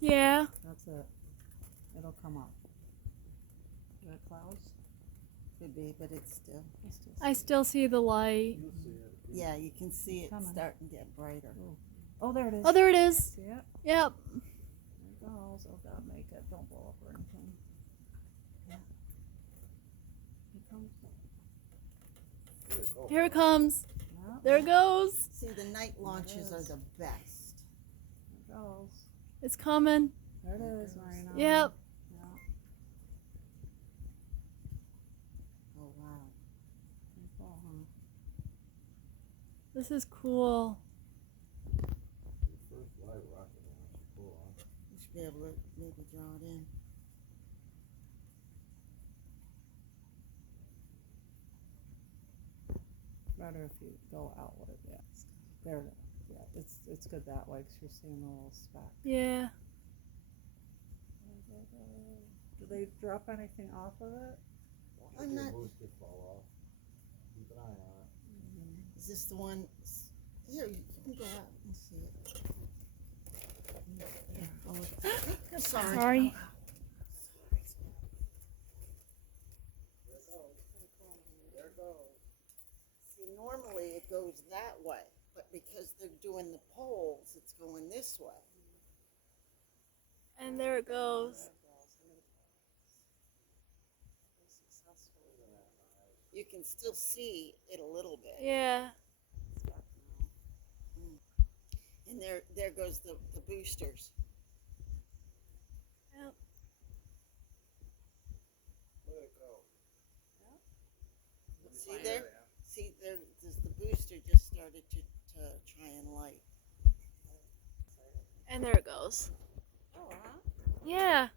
Yeah. That's it. It'll come up. Is it clouds? Could be, but it's still. I still see the light. You'll see it. Yeah, you can see it Coming. starting to get brighter. Oh, there it is. Oh, there it is. See it? Yep. There it goes. Oh, God, make it. Don't blow up or anything. Yeah. Here it comes. Here it goes. Here it comes. Yeah, There it goes. See, the night launches are is. the best. there it goes. It's coming. There it is, Marina. Yep. Yeah. Oh, wow. Pretty cool, huh? This is cool. Your first live rocket launch. Cool, huh? You should be able to maybe draw it in. Better if you go out with it. Yeah. There. Yeah. It's good that way because you're seeing the little speck. Yeah. Do they drop anything off of it? I'm not. Booster fall off. Keep an eye on it. Is this the one? Here, you can go out and see it. Yeah. Oh, sorry. Sorry. There it goes. See, normally it goes that way, but because they're doing the poles, it's going this way. And there it goes. You can still see it a little bit. Yeah. And there goes the boosters. Yep. Where'd it go? See there? See there's the booster just started to try and light. And there it goes. Oh, huh? Yeah.